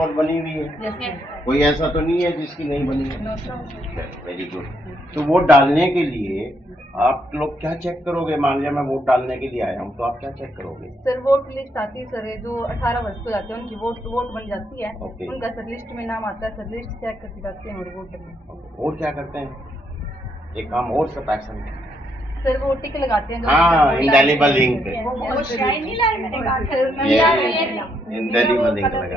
Vote बनी हुई है। कोई ऐसा तो नहीं है जिसकी नहीं बनी है। Very good. तो वोट डालने के लिए आप लोग क्या चेक करोगे? मान लिया मैं वोट डालने के लिए आया हूँ, तो आप क्या चेक करोगे? सर वोट लिस्ट आती है सर, जो 18 वर्ष को जाते हैं उनकी वोट बन जाती है। उनका सर लिस्ट में नाम आता है, सर लिस्ट चेक करके जाते हैं और वोट करने। और क्या करते हैं? एक काम और स्पेशल सर वो टिक लगाते हैं। हाँ, इंडेलिबल इंक पे। इंडेलिबल इंक लगा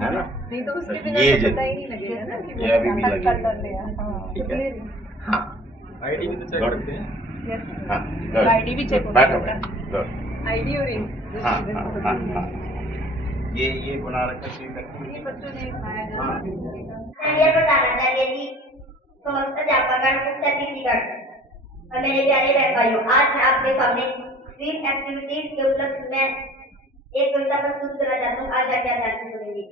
है ना? नहीं तो उसके बिना पता ही नहीं लगेगा ना कि ये अभी भी लगेगा। ठीक है। हाँ, आईडी भी तो चेक करते हैं। हाँ, आईडी भी चेक होता है। आईडी और इंक। हाँ, ये बना रखा है। ये बच्चों ने खाया है। ये बताना चाहिए कि समस्त अध्यापकगण को सर्टिफिकेट और मेरे प्यारे बहन भाइयों, आज मैं आपके सामने स्वीप एक्टिविटीज के उपलक्ष्य में एक कविता प्रस्तुत करना चाहता हूँ। आज क्या जानते सुनेंगे।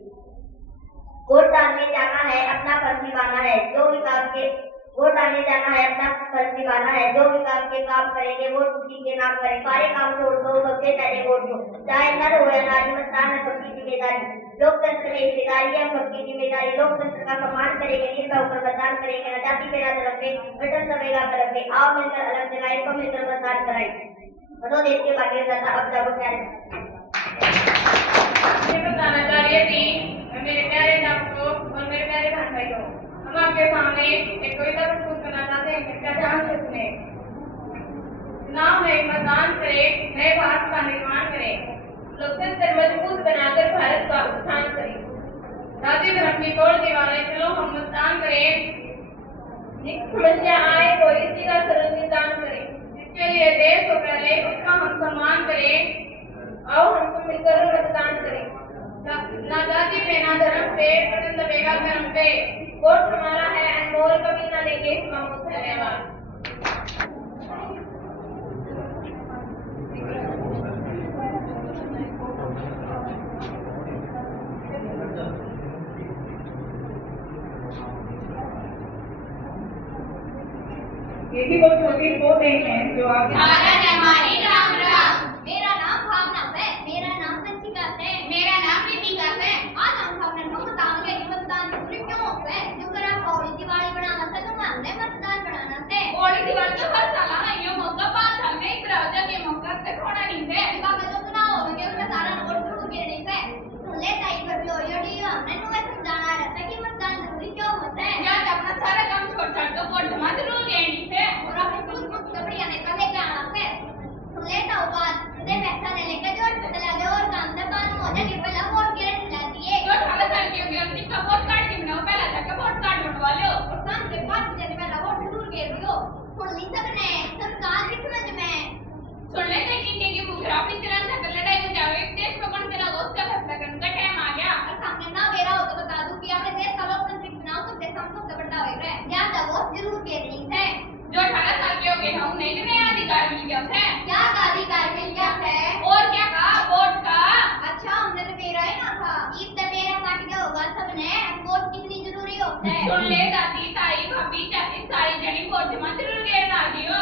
वोट डालने जाना है, अपना फर्ज निभाना है, जो विकास के वोट डालने जाना है, अपना फर्ज निभाना है, जो विकास के काम करेंगे वोट उसी के नाम करें। सारे काम छोड़ दो, सबसे पहले वोट दो। चाहे नर हो या नारी, मतदान है सबकी जिम्मेदारी। लोकतंत्र में हिस्सेदारी है सबकी जिम्मेदारी। लोकतंत्र का सम्मान करेंगे, निर्भय होकर मतदान करेंगे, न जाति पे न धर्म पे, बटन दबेगा कलम पे। आओ मिलकर अलग जगाए, सब मिलकर मतदान कराए। बनो देश के भाग्य दाता, अब जागो प्यारे। ये बताना चाह रही थी मेरे प्यारे दोस्तों और मेरे प्यारे बहन भाइयों, हम आपके सामने एक कविता प्रस्तुत करना चाहते हैं। कृपया ध्यान से सुने। चुनाव में मतदान करें, नए भारत का निर्माण करें, लोकतंत्र मजबूत बनाकर भारत का उत्थान करें। जाति धर्म की तोड़ दीवारें, चलो हम मतदान करें। समस्या आए तो इसी का सरल निदान करें। जिसके लिए देश को पहले उसका हम सम्मान करें। आओ हमको मिलकर मतदान करें। ना जाति पे ना धर्म पे, बटन दबेगा कर्म पे। वोट हमारा है अनमोल, कभी ना लेंगे इसका मुझ धन्यवाद। ये भी बहुत छोटी पौधे हैं जो आगे। मेरा नाम भावना है, मेरा नाम संचिका है, मेरा नाम रितिका है। आज हम सबने मतदान के मतदान जरूरी क्यों है? जो करा होली दिवाली बनाना था, तो हमने मतदान बनाना है। होली दिवाली तो हर साल है, ये मौका 5 साल में एक राजा के मौका से खोना नहीं है। बाबा तो चुनाव होंगे, उसमें सारा वोट जरूर गिरने से ले टाइप कर लो। योडी हमने तुम्हें समझाना रहता है कि मतदान जरूरी क्यों होता है। या अपना सारा काम छोड़ छाड़ दो, वोट जमा जरूर देनी है। और अपने पुलिस को बढ़िया ने कहे क्या आना है। तुम लेट आओ बात दे, पैसा ले लेकर जोर से चला दे और काम से बाद में हो जाएगी। पहले वोट गिरने चला दिए जो 18 साल की होगी अपनी का वोट कार्ड की बनाओ, पहला जाकर वोट कार्ड बनवा लो और काम से बाद में पहला वोट जरूर गिर दियो। सुन ली सबने, सरकार की समझ में सुन ले कहीं टीके की भूख रापी चला जाकर लड़ाई हो जावे। देश को कौन तेरा दोस्त का फैसला करने का टाइम आ गया। और सामने ना मेरा हो तो बता दूं कि अपने देश का लोकतांत्रिक चुनाव तो देश हम सबसे बड़ा होएगा। या तो वोट जरूर गिरनी है। जो 18 साल के हो गए हम नहीं नया अधिकार मिल गया है। क्या अधिकार मिल गया है? और क्या कहा वोट का? अच्छा हमने तो मेरा ही ना था। ईद तो मेरा काट गया होगा सबने। वोट कितनी जरूरी होता है? सुन ले दादी ताई भाभी चाची सारी जनी वोट जमा जरूर गिरना दियो।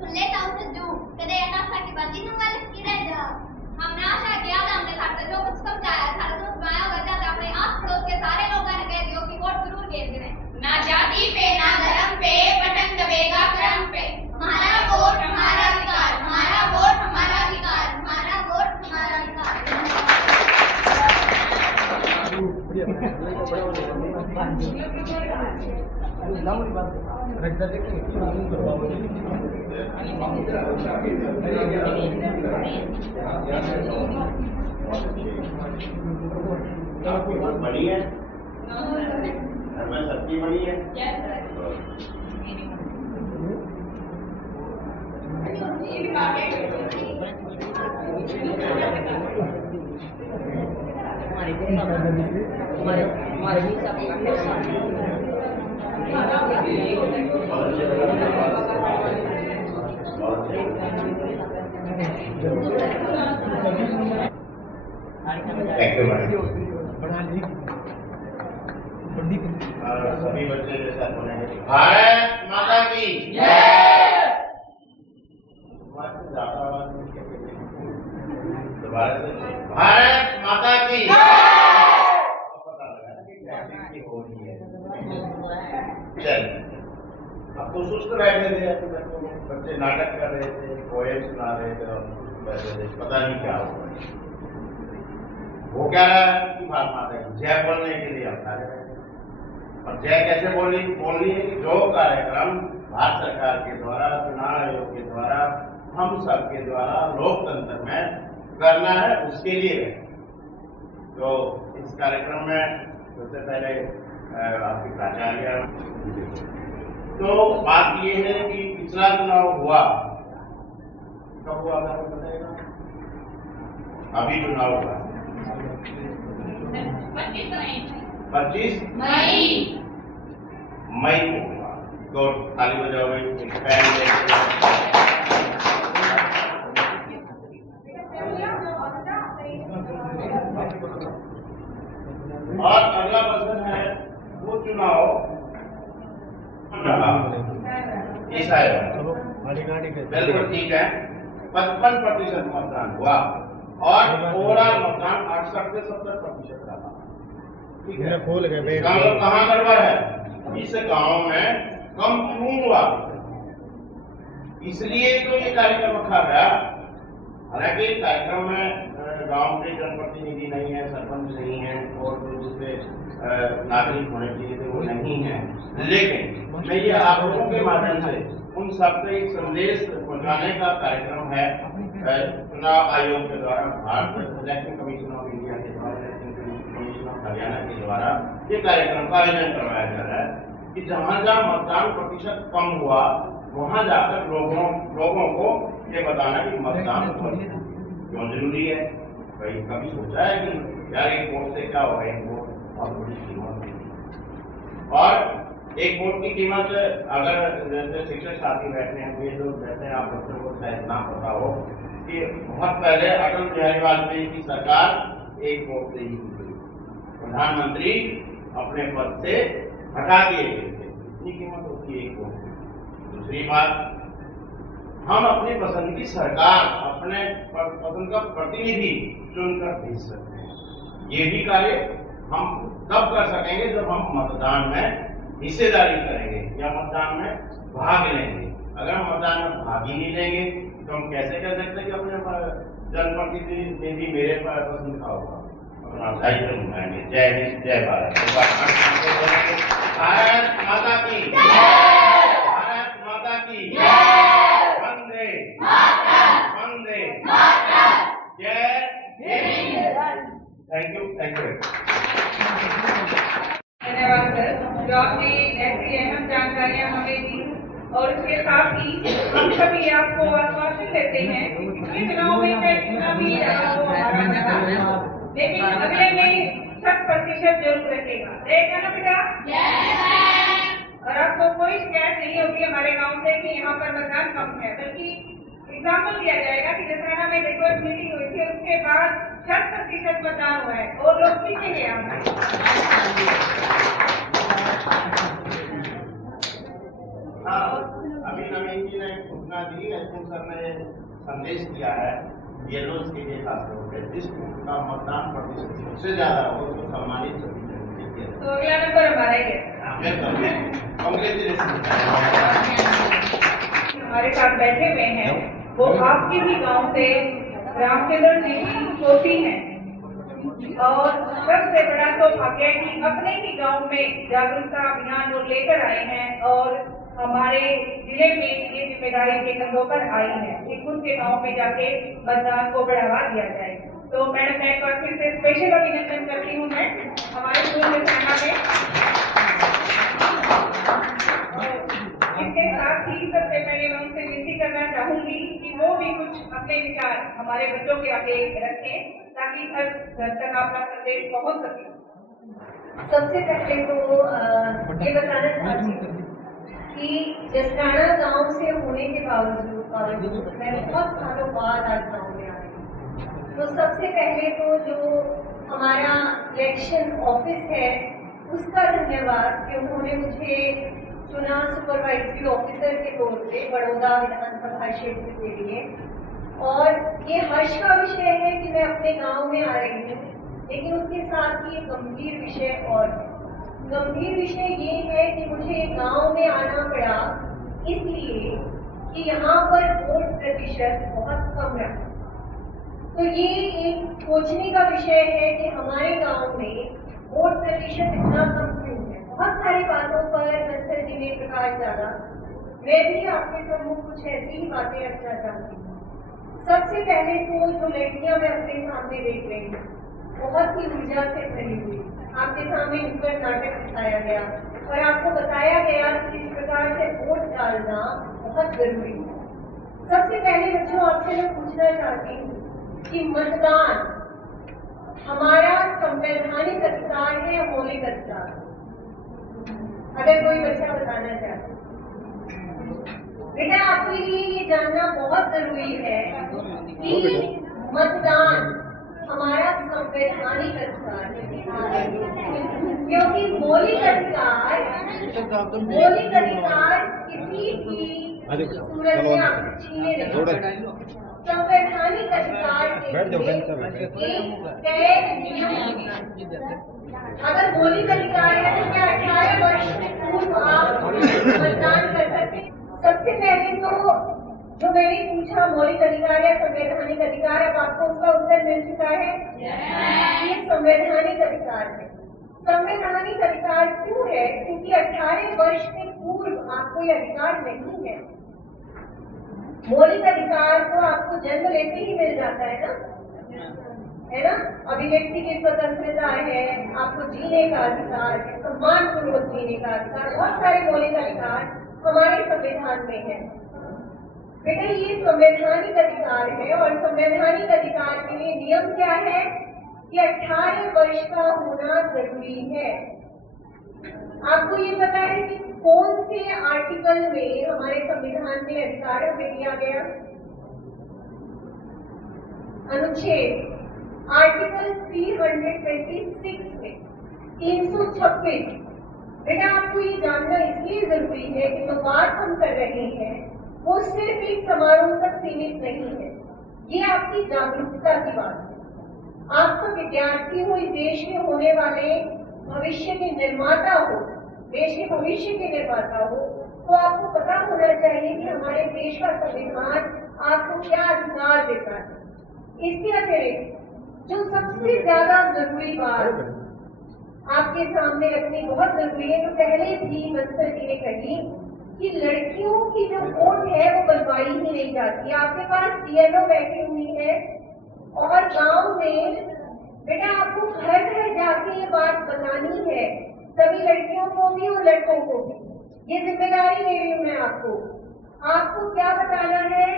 सुन ले ताऊ सज्जू, कदे ऐसा सा की बाजी नु वाले की रह जा। हमने आशा किया था, हमने खाते जो कुछ समझाया था तो सुनाया होगा। जाते अपने आस पड़ोस के सारे लोगों ने कह दियो कि वोट जरूर गिर देना। ना जाति पे ना धर्म पे, बटन दबेगा कर्म पे। हमारा वोट हमारा अधिकार, हमारा वोट हमारा अधिकार, हमारा वोट हमारा अधिकार। बड़ी है घर में सब्जी बड़ी है। हमारे भी सब थैंक यू मैडम। सभी बच्चे जैसा बोलेंगे भारत माता की दोबारा से भारत माता की पता लगा ना कि प्रैक्टिस हो रही है। चल अब तो सुस्त बैठे थे, बच्चे नाटक कर रहे थे, पोएम सुना रहे थे और बैठे थे, पता नहीं क्या हुआ। वो क्या रहा कि भारत माता की जय बोलने के लिए हम खड़े रहे और जय कैसे बोलनी है कि जो कार्यक्रम भारत सरकार के द्वारा, चुनाव आयोग के द्वारा, हम सब के द्वारा लोकतंत्र में करना है उसके लिए है। तो इस कार्यक्रम में सबसे पहले आपकी प्राचार्य, तो बात ये है कि पिछला चुनाव हुआ, कब हुआ था बताइएगा? अभी चुनाव हुआ 25 मई को हुआ। तो ताली बजाओगे, और अगला प्रश्न है वो चुनाव ऐसा है, बिल्कुल ठीक है। 55% मतदान हुआ और ओवरऑल मतदान 68 से 70% रहा। ठीक है, कहाँ गड़बड़ है? इस गांव में कम क्यों हुआ? इसलिए तो ये कार्यक्रम रखा गया। हालांकि कार्यक्रम में गांव के जनप्रतिनिधि नहीं है, सरपंच नहीं है और जो दूसरे नागरिक होने चाहिए थे वो नहीं है, लेकिन मैं ये आप लोगों के माध्यम से उन सबको एक संदेश पहुंचाने का कार्यक्रम है। चुनाव आयोग के द्वारा, Bharat election commission of India के द्वारा, इलेक्शन कमीशन ऑफ हरियाणा के द्वारा ये कार्यक्रम का आयोजन करवाया जा रहा है कि जहां जहां मतदान प्रतिशत कम हुआ वहां जाकर लोगों को ये बताना कि मतदान क्यों जरूरी है। भाई कभी सोचा है कि यार एक वोट से क्या होगा? एक वोट बहुत बड़ी कीमत है और एक वोट की कीमत अगर जैसे शिक्षक साथी बैठे हैं, ये लोग बैठे हैं, आप बच्चों को शायद ना पता हो कि बहुत पहले अटल बिहारी वाजपेयी की सरकार एक वोट से ही हुई, प्रधानमंत्री अपने पद से हटा दिए गए थे, इतनी कीमत होती है एक वोट। दूसरी बात, हम अपनी पसंद की सरकार, अपने पसंद का प्रतिनिधि चुनकर भेज सकते हैं। ये भी कार्य हम तब कर सकेंगे जब हम मतदान में हिस्सेदारी करेंगे या मतदान में भाग लेंगे। अगर हम मतदान में भाग ही नहीं लेंगे तो हम कैसे कह सकते हैं कि अपने जनप्रतिनिधि मेरे पसंद का होगा? अपना दायित्व निभाएंगे। जय हिंद, जय भारत। भारत माता की, भारत माता की, वंदे वंदे, जय हिंद। Thank you. धन्यवाद सर, जो आपने ऐसी अहम जानकारियां हमें दी और उसके साथ ही हम सभी आपको आश्वासन देते हैं कि पिछले चुनाव में चाहे कितना भी रहा हो हमारा मतदान, लेकिन अगले में 100% जरूर रहेगा। रहेगा ना बेटा? और आपको कोई शिकायत नहीं होगी हमारे गांव से कि यहाँ पर मतदान कम है, बल्कि एग्जाम्पल दिया जाएगा कि जसराना में रिक्वेस्ट मीटिंग हुई थी, उसके बाद 100% मतदान हुआ है और लोग पीछे गए हमारे। अभी नवीन जी ने सूचना दी, एसएम सर ने संदेश दिया है येलोज के लिए खास तौर पर जिसका मतदान प्रतिशत सबसे ज्यादा हो तो सम्मानित सभी तो अगला नंबर हमारा ही है। हमारे साथ बैठे हुए हैं वो आपके ही गांव से रामचंद्र जी की पोती हैं और सबसे बड़ा तो भाग्य है कि अपने ही गांव में जागरूकता अभियान वो लेकर आए हैं और हमारे जिले में ये जिम्मेदारी के कंधों पर आई है कि उनके गांव में जाके मतदान को बढ़ावा दिया जाए। तो मैडम मैं एक बार फिर से स्पेशल अभिनंदन करती हूँ मैं हमारे स्कूल में सेना में। इसके साथ ही सबसे पहले मैं उनसे विनती करना चाहूंगी कि वो भी कुछ अपने विचार हमारे बच्चों के आगे रखें ताकि हर घर तक आपका संदेश पहुंच सके। सबसे पहले तो ये बताना चाहती हूँ कि जसराना गांव से होने के बावजूद मैं बहुत सालों बाद आज गांव में आई हूँ तो सबसे पहले तो जो हमारा इलेक्शन ऑफिस है उसका धन्यवाद कि उन्होंने मुझे चुना सुपरवाइजरी ऑफिसर के तौर पे बड़ौदा विधानसभा क्षेत्र के लिए। और ये हर्ष का विषय है कि मैं अपने गांव में आ रही हूँ, लेकिन उसके साथ ही एक गंभीर विषय और है। गंभीर विषय ये है कि मुझे गांव में आना पड़ा इसलिए कि यहाँ पर वोट प्रतिशत बहुत कम रहा। तो ये एक सोचने का विषय है कि हमारे गांव में वोट प्रतिशत इतना कम क्यों है। बहुत सारी बातों पर बंसल जी ने प्रकाश डाला, मैं भी आपके सम्मुख कुछ ऐसी ही बातें रखना चाहती हूँ। सबसे पहले तो जो लड़कियां मैं अपने सामने देख रही हूँ बहुत ही ऊर्जा से भरी हुई, आपके सामने नुक्कड़ नाटक दिखाया गया और आपको बताया गया कि किस प्रकार से वोट डालना बहुत जरूरी है। सबसे पहले बच्चों आपसे मैं पूछना चाहती हूँ कि मतदान हमारा संवैधानिक अधिकार है या मौलिक अधिकार? अगर कोई बच्चा बताना चाहे। बेटा आपके लिए ये जानना बहुत जरूरी है कि मतदान हमारा संवैधानिक अधिकार है, क्योंकि मौलिक अधिकार किसी भी सूरत में आपको छीने नहीं। संवैधानिक अधिकार के लिए तय नियम। अगर मौलिक अधिकार है तो क्या 18 वर्ष से पूर्व आप मतदान कर सकते हैं? सबसे पहले तो जो मैंने पूछा मौलिक अधिकार या संवैधानिक अधिकार, अब आपको उसका उत्तर मिल चुका है। ये संवैधानिक अधिकार है। संवैधानिक अधिकार क्यों है? क्योंकि 18 वर्ष से पूर्व आपको ये अधिकार नहीं है। मौलिक अधिकार तो आपको जन्म लेते ही मिल जाता है ना? अभिव्यक्ति की स्वतंत्रता है, आपको जीने का अधिकार है, सम्मान पूर्वक जीने का अधिकार, बहुत सारे मौलिक अधिकार हमारे संविधान में है। बेटा ये संवैधानिक अधिकार है और संवैधानिक अधिकार के लिए नियम क्या है कि 18 वर्ष का होना जरूरी है। आपको ये पता है कि कौन से आर्टिकल में हमारे संविधान में अधिकार हमें दिया गया? अनुच्छेद आर्टिकल 326 में 326। बेटा आपको ये जानना इसलिए जरूरी है कि जो बात हम कर रहे हैं वो सिर्फ एक समारोह तक सीमित नहीं है, ये आपकी जागरूकता की बात है। आप सब विद्यार्थी हो, इस देश में होने वाले भविष्य के निर्माता हो, देश के भविष्य के निर्माता हो, तो आपको पता होना चाहिए कि हमारे देश का संविधान आपको क्या अधिकार देता है। इसके अतिरिक्त जो सबसे ज्यादा जरूरी बात आपके सामने रखनी बहुत जरूरी है, जो पहले भी बंसल जी ने कही कि लड़कियों की जो वोट है वो बनवाई ही नहीं जाती। आपके पास बीएलओ बैठी हुई है और गांव में बेटा आपको घर घर जाके ये बात बतानी है, सभी लड़कियों को भी और लड़कों को भी। ये जिम्मेदारी ले रही हूँ मैं आपको क्या बताना है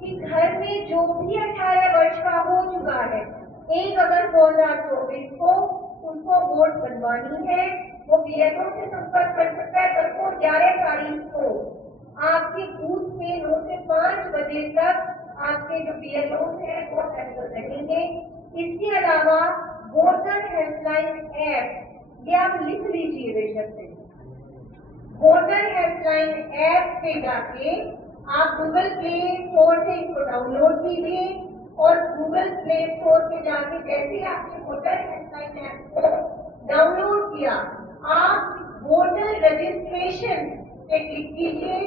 कि घर में जो भी 18 वर्ष का हो चुका है 1 अगस्त 2024 को उनको वोट बनवानी है। वो बीएलओ से संपर्क कर सकता है। कल को 11 तारीख को आपके बूथ पे 9 से 5 बजे तक आपके जो बीएलओ हैं वो अवेलेबल रहेंगे। इसके अलावा वोटर हेल्पलाइन ऐप, ये आप लिख लीजिए बेशक से, वोटर हेल्पलाइन ऐप पे जाके आप गूगल प्ले स्टोर से इसको डाउनलोड कीजिए और गूगल प्ले स्टोर पे जाके जैसे आपने वोटर हेल्पलाइन ऐप को डाउनलोड किया, आप वोटर रजिस्ट्रेशन पे क्लिक कीजिए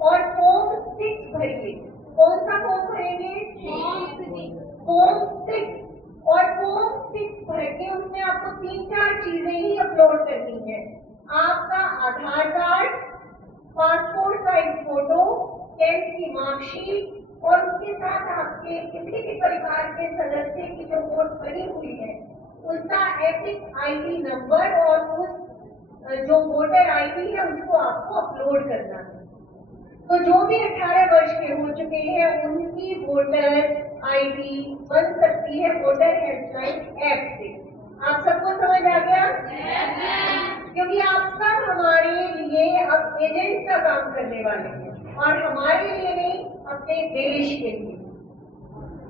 और फॉर्म 6 भरिए। कौन सा फॉर्म भरेंगे? फॉर्म 6। और फॉर्म 6 भर के उसमें आपको 3-4 चीजें ही अपलोड करनी है। आपका Aadhaar card, passport size photo, 10th की मार्कशीट और उसके साथ आपके किसी भी परिवार के सदस्य की जो वोट बनी हुई है उसका एपिक आईडी नंबर और उस जो वोटर आईडी है उसको आपको अपलोड करना है। तो जो भी 18 वर्ष के हो चुके हैं उनकी वोटर आईडी बन सकती है वोटर हेल्पलाइन ऐप से। आप सबको समझ आ गया? क्योंकि आप सब हमारे लिए अब एजेंट का काम करने वाले हैं और हमारे लिए नहीं, अपने देश के लिए।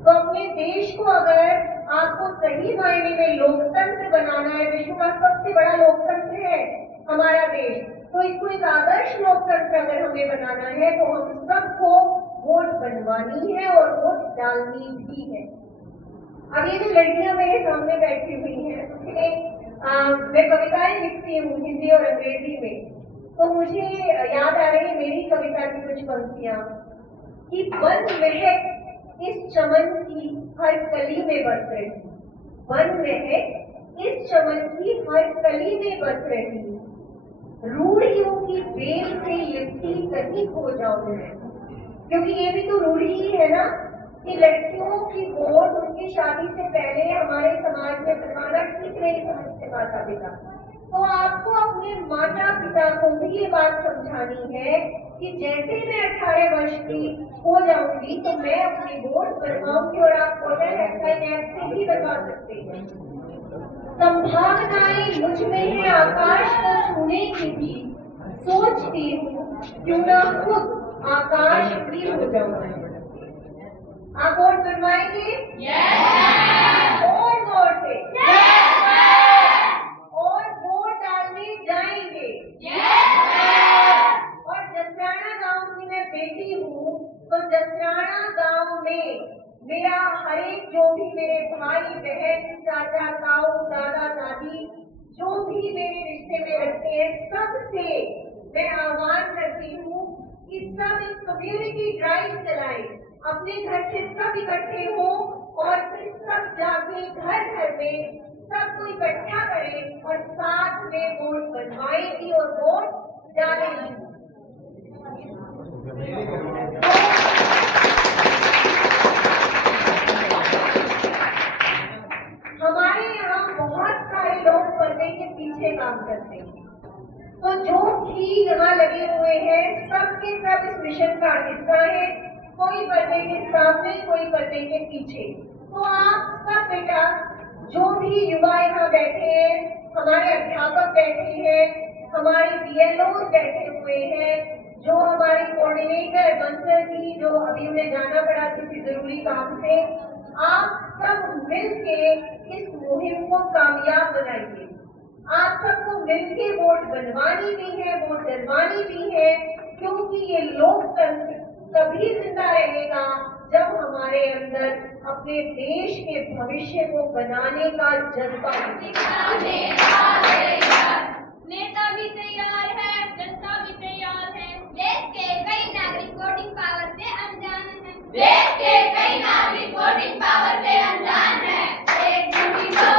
तो अपने देश को अगर आपको सही मायने में लोकतंत्र बनाना है, विश्व का सबसे बड़ा लोकतंत्र है हमारा देश, तो इसको एक आदर्श लोकतंत्र अगर हमें बनाना है तो हम सबको वोट बनवानी है और वोट डालनी भी है। अब ये जो लड़कियां मेरे सामने बैठी हुई हैं, मैं कविताएं लिखती हूँ हिंदी और अंग्रेजी में, तो मुझे याद आ रही है मेरी कविता की कुछ पंक्तियां कि वन महक इस चमन की हर कली में बस रही, वन महक इस चमन की हर कली में बस रही, रूढ़ियों की बेल से लिपटी कहीं खो जाऊं मैं। क्योंकि ये भी तो रूढ़ी ही है ना कि लड़कियों की वोट उनकी शादी से पहले हमारे समाज में बनवाना ठीक नहीं समझते माता पिता। तो आपको अपने माता पिता को भी ये बात समझानी है कि जैसे मैं 18 वर्ष की हो जाऊंगी तो मैं अपनी वोट बनवाऊंगी, और आप वोटर हेल्पलाइन ऐप से भी बनवा सकते हैं। संभावनाएं मुझ में है आकाश को छूने की भी, सोचती हूँ क्यों ना खुद आकाश भी हो जाऊं। आप वोट बनवाएंगे? और जोर से और वोट डालने जाएंगे। और जसराना गांव की मैं बेटी हूँ, तो जसराना गांव में मेरा हर एक जो भी मेरे भाई बहन चाचा ताऊ दादा दादी जो भी मेरे रिश्ते में रखते हैं, सबसे मैं आह्वान करती हूँ कि सब एक कम्युनिटी ड्राइव चलाएं, अपने घर से सब इकट्ठे हो और फिर सब जाके घर घर में सबको इकट्ठा करें और साथ में वोट बनवाएंगी और वोट डालेंगी। हमारे यहाँ बहुत सारे लोग पर्दे के पीछे काम करते हैं, तो जो भी यहाँ लगे हुए हैं सबके सब इस मिशन का हिस्सा है, कोई पर्दे के सामने कोई पर्दे के पीछे। तो आप सब बेटा जो भी युवा यहाँ बैठे हैं, हमारे अध्यापक बैठे हैं, हमारे BLOs बैठे हुए हैं, जो हमारे कोऑर्डिनेटर बंसर थी जो अभी उन्हें जाना पड़ा किसी जरूरी काम से, आप सब मिलके इस मुहिम को कामयाब बनाइए। आप सबको मिलके वोट बनवानी भी है, वोट डलवानी भी है, क्योंकि ये लोकतंत्र तभी जिंदा रहेगा जब हमारे अंदर अपने देश के भविष्य को बनाने का जज्बा नेता भी तैयार है, जनता भी तैयार है। देश के कई नागरिक वोटिंग पावर से अनजान हैं। देश के कई नागरिक वोटिंग पावर से अनजान हैं। एक दूरी दो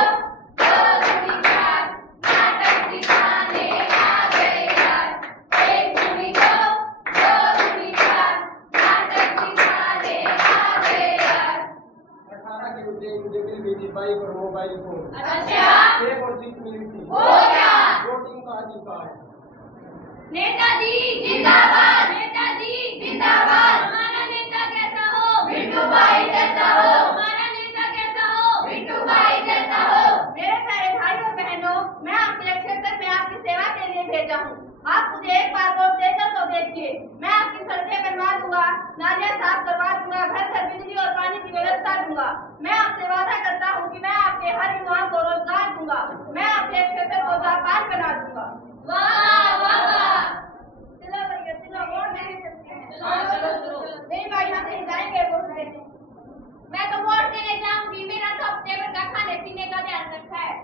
दूरी चार, नाटक दिखाने आ गए यार। एक दूरी दो दूरी चार, नाटक दिखाने आ गए यार। 18 के मुझे बाइक और मोबाइल फोन अच्छा 1 और 6 मिली थी। हो गया वोटिंग का अधिकार है। नेताजी जिंदाबाद, नेताजी जिंदाबाद। हमारा नेता कैसा हो? बिट्टू भाई जैसा हो। हमारा नेता कैसा हो? बिट्टू भाई जैसा हो। मेरे प्यारे भाइयों और बहनों, मैं आपके क्षेत्र में आपकी सेवा के लिए भेजा हूँ। आप मुझे एक बार वोट देकर तो देखिए, मैं आपकी सड़कें बनवा दूंगा, नालियां साफ करवा दूंगा, घर घर बिजली और पानी की व्यवस्था दूंगा। मैं आपसे वादा करता हूँ कि मैं आपके हर युवा को रोजगार दूंगा, मैं आपके क्षेत्र को जापान बना दूंगा। वाह वाह वाह, चलो भैया चलो वोट देने चलते हैं। नहीं भाई हम नहीं जाएंगे वोट देने। मैं तो वोट देने जाऊंगी, मेरा तो अपने पर का खाने पीने का ध्यान रखा है।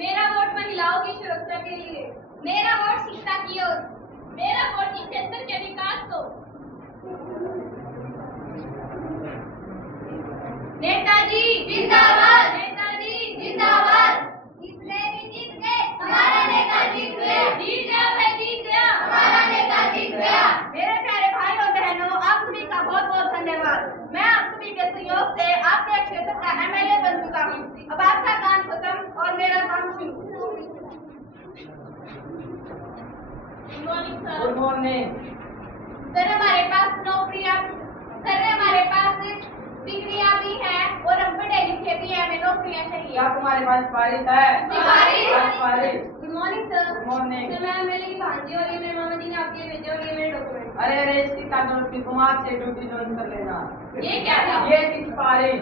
मेरा वोट महिलाओं की सुरक्षा के लिए, मेरा वोट शिक्षा की ओर, मेरा वोट इस क्षेत्र के विकास को। नेताजी जिंदाबाद, नेताजी जिंदाबाद। जीत गए, हमारा नेता जीत गया। जीत गया भाई, जीत गया, हमारा नेता जीत गया। मेरे प्यारे भाई और बहनों, आप सभी का बहुत बहुत धन्यवाद। मैं आप सभी के सहयोग से आपके क्षेत्र का MLA बन चुका हूँ। अब आपका काम खत्म और मेरा काम शुरू। Good morning sir. Good morning sir, हमारे पास नौकरियाँ, सर हमारे पास डिग्रियाँ भी हैं और हम पढ़े लिखे भी हैं, हमें नौकरियाँ चाहिए। क्या तुम्हारे पास सिफारिश है? सिफारिश। सिफारिश। Good morning sir. मॉर्निंग। तो मैं मेरी भांजी और ये मेरे मामा जी ने आपके लिए भेजे और ये मेरे डॉक्यूमेंट। अरे अरे इसकी ताकत की तुम आज से ड्यूटी ज्वाइन कर लेना। ये क्या है? ये थी सिफारिश।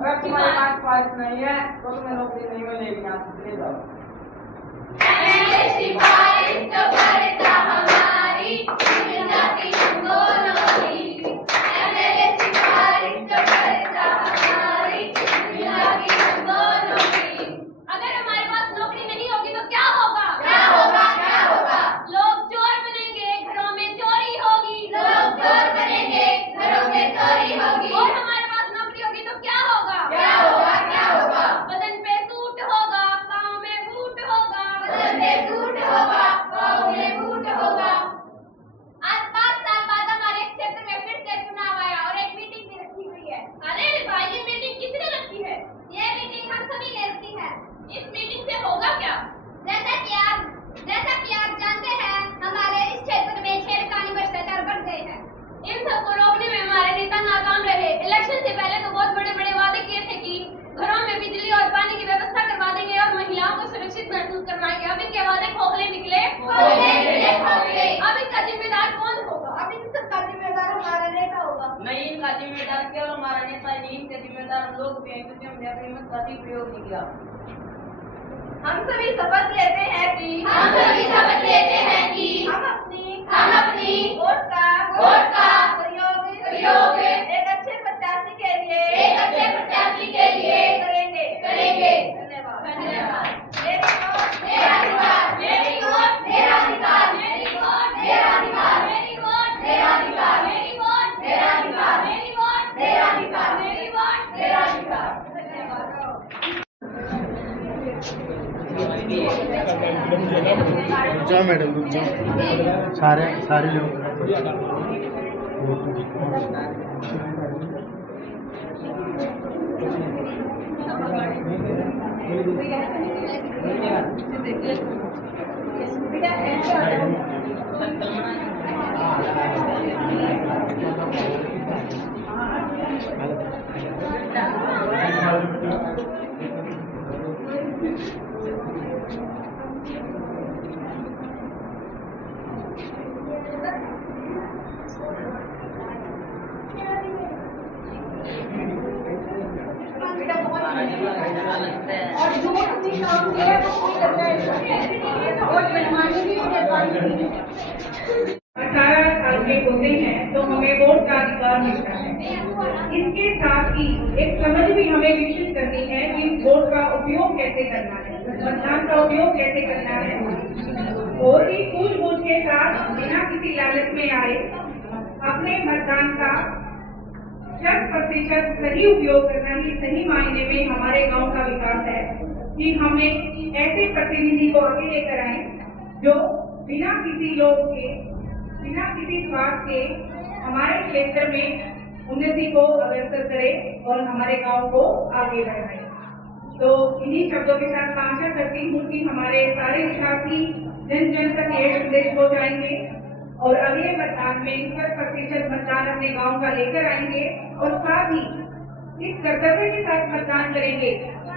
अगर तुम्हारे पास सिफारिश नहीं है तो तुम्हें नौकरी नहीं मिलेगी। यहाँ से ले जाओ। एमएलए सिफारिश तो करता हमारी जिंदगी को नौकरी। एमएलए सिफारिश तो करता हमारी जिंदगी को नौकरी। अगर हमारे पास नौकरी नहीं होगी तो क्या होगा? क्या होगा? क्या होगा? लोग चोर बनेंगे, घरों में चोरी होगी। लोग चोर बनेंगे, घरों में चोरी होगी। और हमारे पास नौकरी होगी तो क्या होगा? क्या होगा? क्या होगा? बदन पे सूट होगा, पाँव में बूट होगा। बदन पे सूट होगा, पाँव में बूट होगा। आज 5 साल बाद हमारे क्षेत्र में फिर से चुनाव आया और एक मीटिंग भी रखी हुई है। अरे भाई, ये मीटिंग किसने रखी है? ये मीटिंग हम सभी ने रखी है। इस मीटिंग से होगा क्या? जैसा कि आप जानते हैं, हमारे इस क्षेत्र में छेड़खानी भ्रष्टाचार बढ़ गए हैं। इन सबको रोकने में हमारे नेता नाकाम रहे। इलेक्शन से पहले तो बहुत बड़े बड़े वादे किए थे कि घरों में बिजली और पानी की व्यवस्था करवा देंगे और महिलाओं को सुरक्षित महसूस करवाएंगे। अब इनके वादे खोखले निकले। अब इनका जिम्मेदार कौन होगा? अब इन सबका जिम्मेदार हमारा नेता होगा। नहीं, इनका जिम्मेदार केवल हमारा नेता नहीं, इनके जिम्मेदार हम लोग भी हैं क्योंकि हमने अपनी मत का प्रयोग नहीं किया। हम सभी शपथ लेते हैं कि हम अपनी वोट का प्रयोग एक अच्छे प्रत्याशी के लिए करेंगे। धन्यवाद। मेरी वोट मेरा अधिकार। मेरी वोट मेरा अधिकार। मेरी वोट मेरा अधिकार। मेरी वोट मेरा अधिकार। मेरी वोट मेरा अधिकार। मेरी वोट मेरा अधिकार। मेरी वोट मेरा अधिकार। धन्यवाद। रुक जाओ मैडम, रुक जाओ। सारे लोग और जो अपने काम किया है वो कोई करता है वोट बनवाने में जल्दबाजी नहीं है। 18 साल के होते हैं तो हमें वोट का अधिकार मिलता है। इसके साथ ही एक समझ भी हमें विकसित करनी है कि वोट का उपयोग कैसे करना है, मतदान का उपयोग कैसे करना है। बहुत ही सूझबूझ के साथ बिना किसी लालच में आए अपने मतदान का 100% सही उपयोग करना ही सही मायने में हमारे गांव का विकास है कि हमने ऐसे प्रतिनिधि को आगे लेकर आए जो बिना किसी लोग के, बिना किसी स्वार्थ के हमारे क्षेत्र में उन्नति को अग्रसर करे और हमारे गांव को आगे बढ़ाए। तो इन्हीं शब्दों के साथ मैं आशा करती हूँ कि हमारे सारे साथी जन जन तक ये संदेश पहुँचाएंगे और अगले मतदान में 100% मतदान अपने गांव का लेकर आएंगे और साथ ही इस कर्तव्य के साथ मतदान करेंगे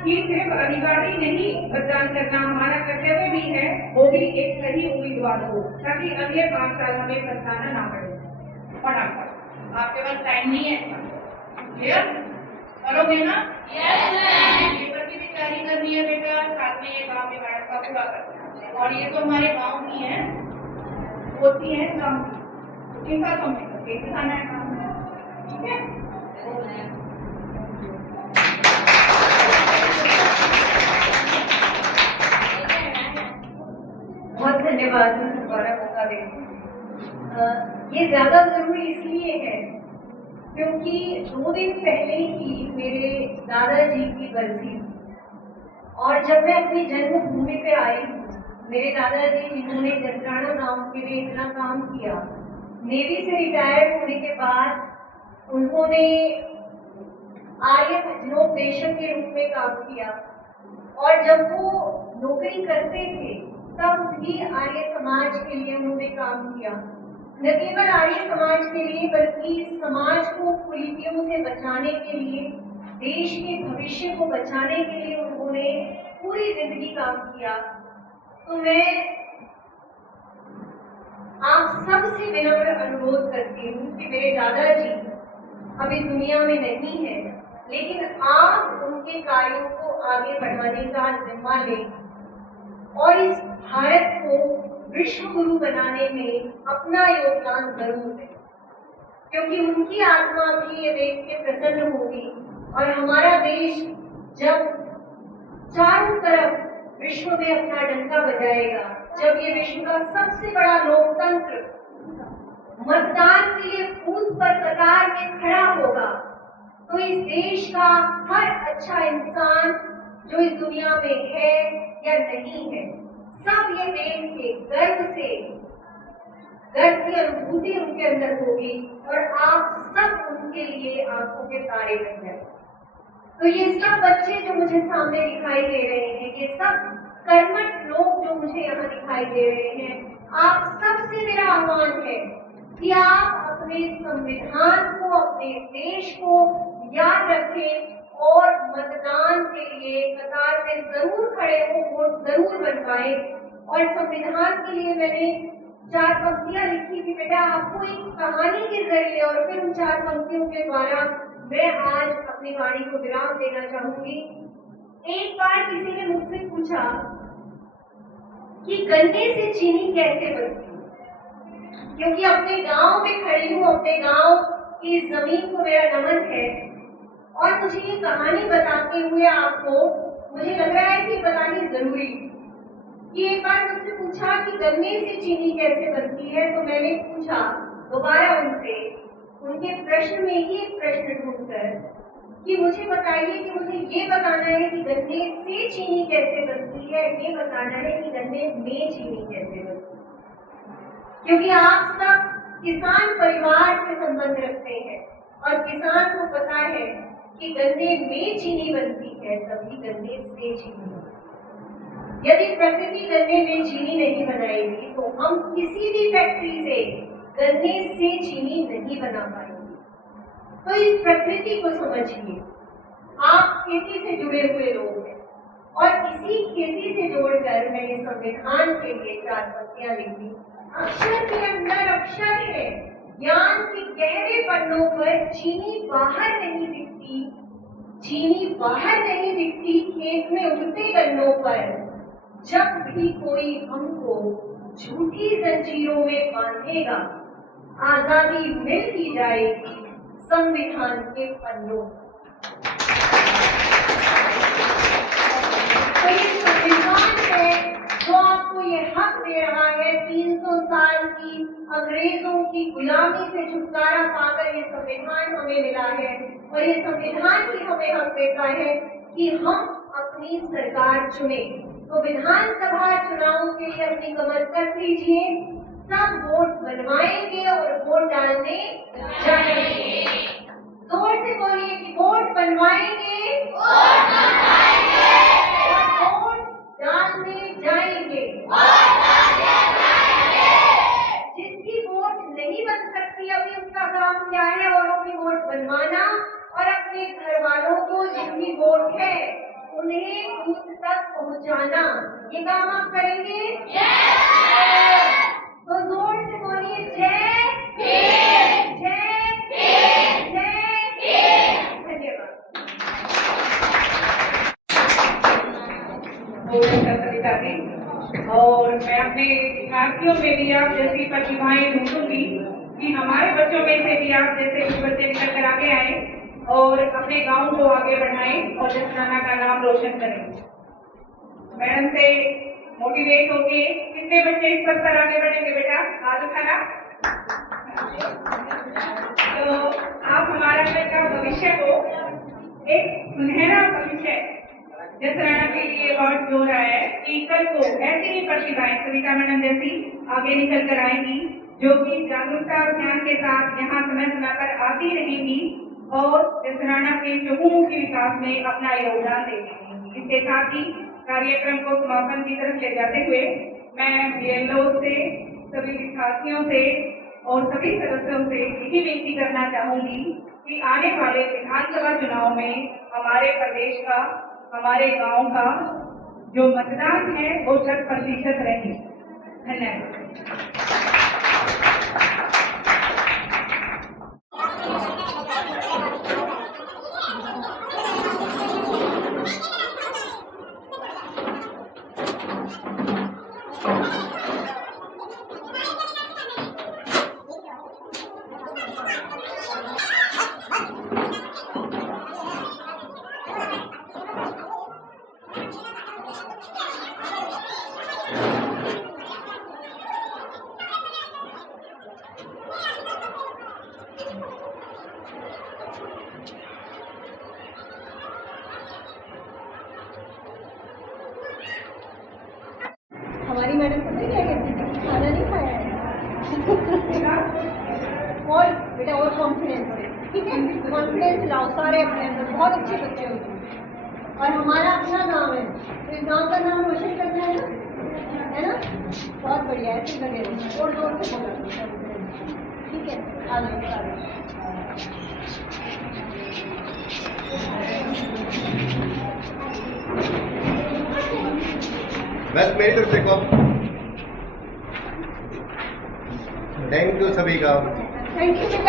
कि सिर्फ अधिकार ही नहीं मतदान करना हमारा कर्तव्य भी है, वो भी एक सही उम्मीदवार हो, ताकि अगले 5 साल हमें पछताना ना पड़े। फटाफट, आपके पास टाइम नहीं है, क्लियर करोगे ना? Yes ma'am. पेपर की भी तैयारी करनी है बेटा, साथ में ये काम भी मैडम का पूरा करना है। और ये तो हमारे गाँव की है, होती है काम की, इनका तो हमें करके दिखाना है काम, ठीक है? बहुत धन्यवाद दोबारा मौका देने। ये ज्यादा जरूरी इसलिए है क्योंकि 2 दिन पहले ही मेरे दादाजी की बरसी, और जब मैं अपनी जन्मभूमि पे आई, मेरे दादाजी जिन्होंने जसराना गांव के लिए इतना काम किया, नेवी से रिटायर होने के बाद उन्होंने आर्य भजनोपदेशक के रूप में काम किया, और जब वो नौकरी करते थे तब भी आर्य समाज के लिए उन्होंने काम किया। न केवल आर्य समाज के लिए बल्कि समाज को कुरीतियों से बचाने के लिए, देश के भविष्य को बचाने के लिए उन्होंने पूरी जिंदगी काम किया। तो मैं आप सबसे विनम्र अनुरोध करती हूँ कि मेरे दादाजी अब इस दुनिया में नहीं है, लेकिन आप उनके कार्यों को आगे बढ़ाने का जिम्मा लें और इस भारत को विश्व गुरु बनाने में अपना योगदान जरूर दें, क्योंकि उनकी आत्मा भी ये देख के प्रसन्न होगी और हमारा देश जब चारों तरफ विश्व में अपना डंका बजाएगा, जब ये विश्व का सबसे बड़ा लोकतंत्र मतदान के लिए बूथ पर कतार में खड़ा होगा, तो इस देश का हर अच्छा इंसान जो इस दुनिया में है या नहीं है, सब ये देख के गर्व की अनुभूति उनके अंदर होगी और आप सब उनके लिए आंखों के तारे बन जाए। तो ये सब बच्चे जो मुझे सामने दिखाई दे रहे हैं, ये सब कर्मठ लोग जो मुझे यहाँ दिखाई दे रहे हैं, आप सबसे मेरा आह्वान है कि आप अपने संविधान को, अपने देश को याद रखें और मतदान के लिए कतार में जरूर खड़े हो, वोट जरूर बनवाएं। और संविधान के लिए मैंने 4 पंक्तियां लिखी थी बेटा, आपको एक कहानी के जरिए और फिर उन 4 पंक्तियों के द्वारा मैं आज अपनी वाणी को विराम देना चाहूंगी। एक बार किसी ने मुझसे पूछा कि गन्ने से चीनी कैसे बनती है, क्योंकि अपने गांव में खड़ी हूँ, अपने गांव की जमीन को मेरा नमन है और मुझे ये कहानी बताते हुए आपको मुझे लग रहा है कि बतानी जरूरी कि एक बार मुझसे पूछा कि गन्ने से चीनी कैसे बनती है, तो मैंने पूछा दोबारा उनसे, उनके प्रश्न में ही एक प्रश्न ढूंढकर कि मुझे बताइए कि मुझे ये बताना है कि गन्ने से चीनी कैसे बनती है, ये बताना है कि गन्ने में चीनी कैसे बनती है। क्योंकि आप सब किसान परिवार से संबंध रखते हैं और किसान को पता है कि गन्ने में चीनी बनती है तभी गन्ने से चीनी बनती है। यदि प्रकृति गन्ने में चीनी नहीं बनाएगी तो हम किसी भी फैक्ट्री से गन्ने से चीनी नहीं बना पाएंगे। तो इस प्रकृति को समझिए, आप खेती से जुड़े हुए लोग हैं और इसी खेती से जोड़कर मैंने संविधान के लिए 4 पंक्तियां लिखी। अक्षर के अंदर अक्षर है, ज्ञान के गहरे पन्नों पर चीनी बाहर नहीं दिखती, चीनी बाहर नहीं दिखती खेत में उगते गन्नों पर। जब भी कोई हमको झूठी जंजीरों में बांधेगा, आजादी मिल ही जाएगी संविधान के पन्नों। तो ये संविधान है जो आपको ये हक दे रहा है 300 साल की अंग्रेजों की गुलामी से छुटकारा पाकर ये संविधान हमें मिला है और ये संविधान ही हमें हक देता है कि हम अपनी सरकार चुने। तो विधानसभा चुनाव के लिए अपनी कमर कस लीजिए, सब वोट बनवाएंगे और वोट डालने जाएंगे। जोर से बोलिए कि वोट बनवाएंगे, वोट बनवाएंगे और वोट डालने जाएंगे। जिसकी वोट नहीं बन सकती अभी उसका काम क्या है, और अपनी वोट बनवाना और अपने घर वालों को जिनकी वोट है उन्हें बूथ तक पहुंचाना। ये काम आप करेंगे? तो जोर से बोलिए जय भीम, जय भीम, जय भीम। धन्यवाद। कविता दी और मैं अपने विद्यार्थियों में भी आप जैसी प्रतिभाएं ढूंढूंगी कि हमारे बच्चों में से भी आप जैसे कुछ बच्चे निकल कर आगे आए और अपने गांव को आगे बढ़ाएं और जसराना का नाम रोशन करें। मैडम से मोटिवेट होके कितने बच्चे इस पद पर आगे बढ़ेंगे बेटा? हाथ उठाना। तो आप हमारा बेटा भविष्य को एक सुनहरा भविष्य जसराना के लिए अवार्ड जो रहा है कि कल को ऐसी ही प्रतिभाएं सविता मैडम जैसी आगे निकल कर आएंगी जो कि जागरूकता अभियान के साथ यहाँ समय समय पर आती रहेंगी और जसराना के चहुमुखी विकास में अपना योगदान देती रहेंगी। इसके साथ ही कार्यक्रम को समापन की तरफ ले जाते हुए मैं बीएलओ से, सभी विद्यार्थियों से और सभी सदस्यों से यही विनती करना चाहूंगी कि आने वाले विधानसभा चुनाव में हमारे प्रदेश का, हमारे गांव का जो मतदान है वो 100% रहे। धन्यवाद। हमारी मैडम पता है क्या कहती थी, खाना नहीं खाया है। और बेटा और कॉन्फिडेंस, ठीक है, कॉन्फिडेंस लाओ सारे अपने अंदर, बहुत अच्छे बच्चे हो तुम। और हमारा अपना गांव है, तो इस गांव का नाम रोशन करना है ना? बहुत बढ़िया, ऐसे लगे रहो और जोर से बोला, ठीक है? आ जाओ सारे। बस मेरी तरफ से को थैंक यू सभी का। Thank you.